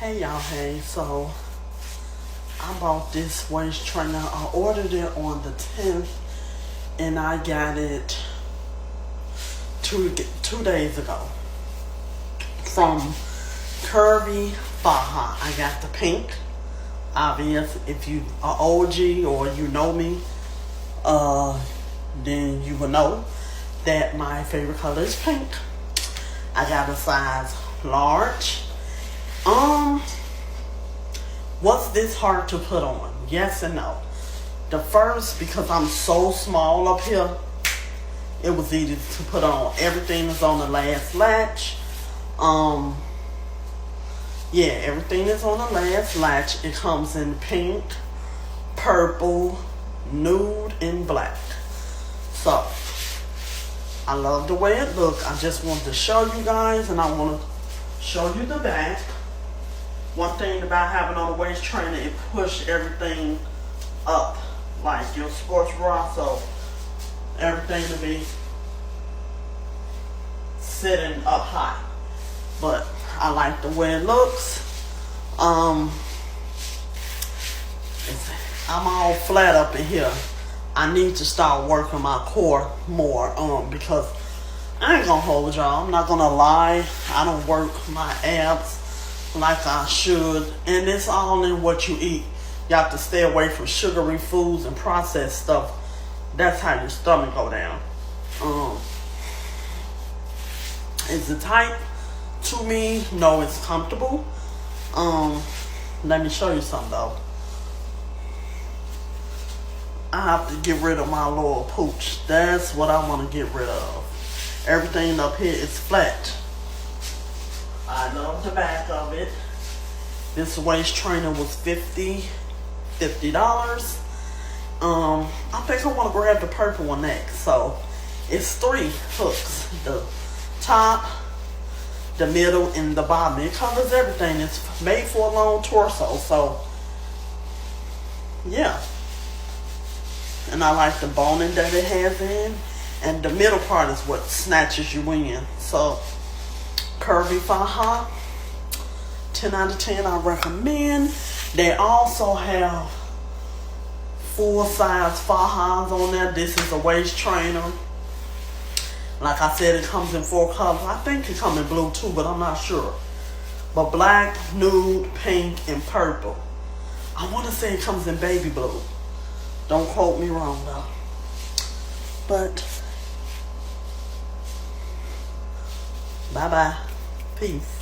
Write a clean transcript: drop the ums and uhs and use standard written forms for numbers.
Hey y'all, hey, so I bought this waist trainer. I ordered it on the 10th and I got it two days ago from Curvy Faja. I got the pink. Obvious, if you are OG or you know me, then you will know that my favorite color is pink. I got a size large. Was this hard to put on? Yes and no. The first, because I'm so small up here, it was easy to put on. Everything is on the last latch. Yeah, everything is on the last latch. It comes in pink, purple, nude, and black. So, I love the way it looks. I just wanted to show you guys, and I want to show you the back. One thing about having on a waist trainer, it push everything up, like your sports bra, so everything to be sitting up high. But I like the way it looks. I'm all flat up in here. I need to start working my core more, because I ain't gonna hold y'all. I'm not gonna lie. I don't work my abs like I should, and it's all in what you eat. You have to stay away from sugary foods and processed stuff. That's how your stomach go down. Is the type to me? No, it's comfortable. Let me show you something though. I have to get rid of my lower pooch. That's what I want to get rid of. Everything up here is flat. I love the back of it. This waist trainer was $50. I think I want to grab the purple one next. So it's 3 hooks: the top, the middle, and the bottom. It covers everything. It's made for a long torso. So yeah. And I like the boning that it has in. And the middle part is what snatches you in. So Curvy Faja, 10 out of 10, I recommend. They also have full size Fajas on there. This is a waist trainer. Like I said, it comes in 4 colors. I think it comes in blue too, but I'm not sure. But black, nude, pink, and purple. I want to say it comes in baby blue. Don't quote me wrong though. But bye-bye. Peace.